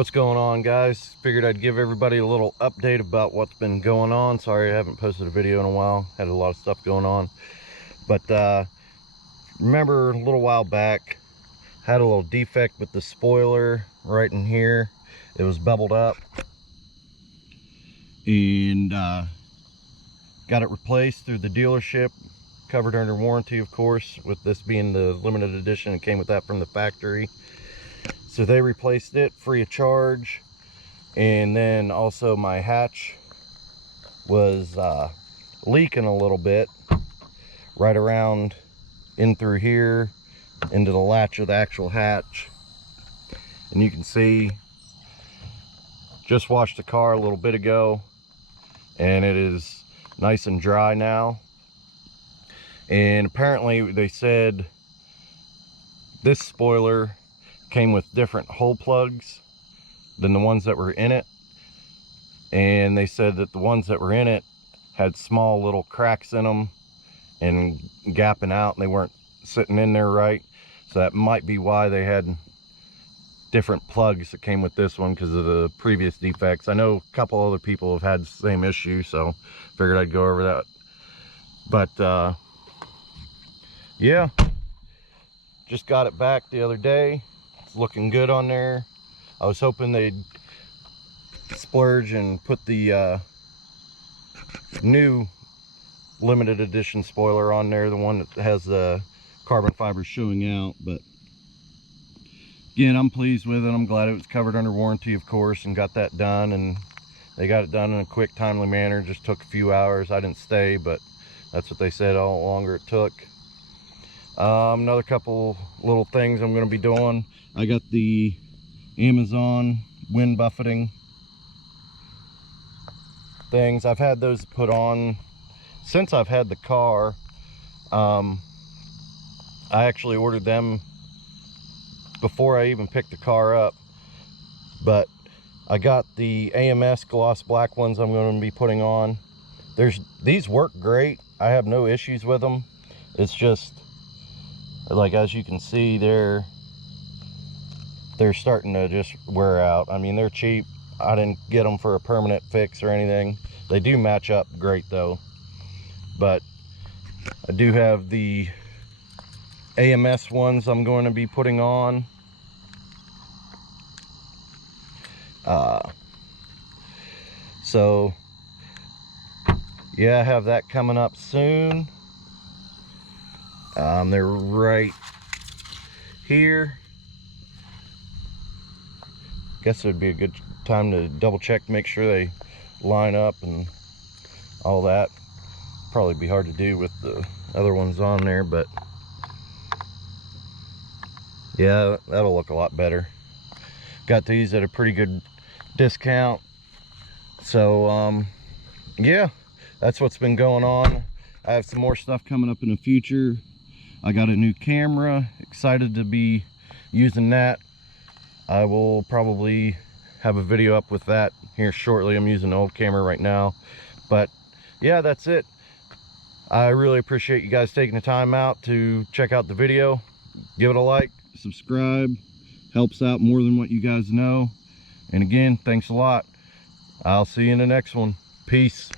What's going on, guys? Figured I'd give everybody a little update about what's been going on. Sorry I haven't posted a video in a while. Had a lot of stuff going on. But remember a little while back, had a little defect with the spoiler right in here. It was bubbled up. And got it replaced through the dealership. Covered under warranty, of course, with this being the limited edition. It came with that from the factory. So they replaced it free of charge. And then also my hatch was leaking a little bit right around in through here into the latch of the actual hatch. And you can see, just washed the car a little bit ago and it is nice and dry now. And apparently they said this spoiler came with different hole plugs than the ones that were in it, and they said that the ones that were in it had small little cracks in them and gapping out, and they weren't sitting in there right. So that might be why they had different plugs that came with this one, because of the previous defects. I know a couple other people have had the same issue, so figured I'd go over that. But yeah, just got it back the other day. It's looking good on there. I was hoping they'd splurge and put the new limited edition spoiler on there, the one that has the carbon fiber showing out. But again, I'm pleased with it. I'm glad it was covered under warranty, of course, and got that done. And they got it done in a quick, timely manner. Just took a few hours. I didn't stay, but that's what they said, all longer it took. Another couple little things I'm going to be doing. I got the Amazon wind buffeting things. I've had those put on since I've had the car. I actually ordered them before I even picked the car up, but I got the AMS gloss black ones I'm going to be putting on. These work great. I have no issues with them. It's just, like, as you can see, they're starting to just wear out. I mean, they're cheap. I didn't get them for a permanent fix or anything. They do match up great though. But I do have the AMS ones I'm going to be putting on. So yeah, I have that coming up soon. They're right here. Guess it would be a good time to double check to make sure they line up and all that. Probably be hard to do with the other ones on there, but yeah, that'll look a lot better. Got these at a pretty good discount. So yeah, that's what's been going on. I have some more stuff coming up in the future. I got a new camera, excited to be using that. I will probably have a video up with that here shortly. I'm using an old camera right now. But yeah, that's it. I really appreciate you guys taking the time out to check out the video. Give it a like, subscribe. Helps out more than what you guys know. And again, thanks a lot. I'll see you in the next one. Peace.